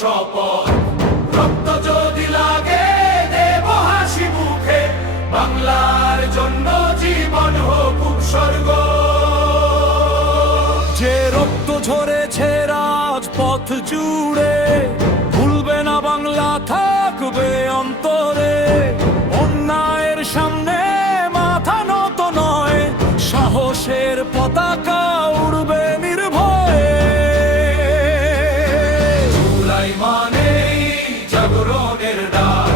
শপথ। রক্ত যদি লাগে দেব হাসি মুখে, বাংলার জন্য জীবন হোক উৎসর্গ। যে রক্ত ঝরেছে রাজপথ জুড়ে, ভুলবে না বাংলা, থাকবে অন্তরে। অন্যায়ের সামনে মাথা নত নয়, সাহসের পতাকা উড়বে নির্ভয়ে। জুলাই মানেই জাগরণের ডাক,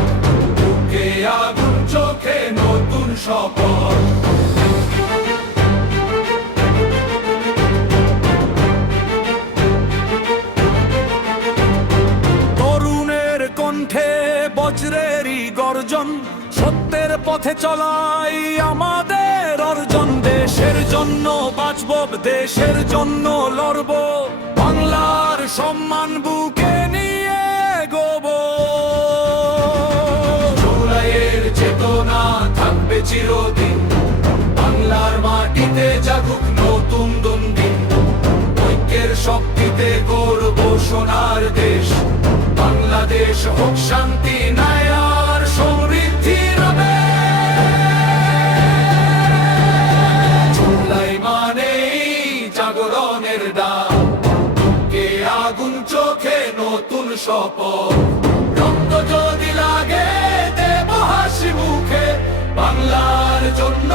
বুকে আগুন চোখে নতুন শপথ। তরুণের কণ্ঠে বজ্রেরই গর্জন, সত্যের পথে চলাই আমাদের অর্জন। দেশের জন্য বাঁচব, দেশের জন্য লড়ব, বাংলার সম্মান বুকে নিয়ে গোব। জুলাইয়ের চেতনা থাকবে চিরদিন, বাংলার মাটিতে জাগুক নতুন দুনদিন। ঐক্যের শক্তিতে গর্ব সোনার দেশ, বাংলাদেশ হোক শান্তি ন্যায় আর সমৃদ্ধির দেশ। জুলাই মানেই জাগরণের ডাক, বুকে আগুন চোখে নতুন শপথ। রক্ত যদি লাগে দেব হাসি মুখে, বাংলার জন্য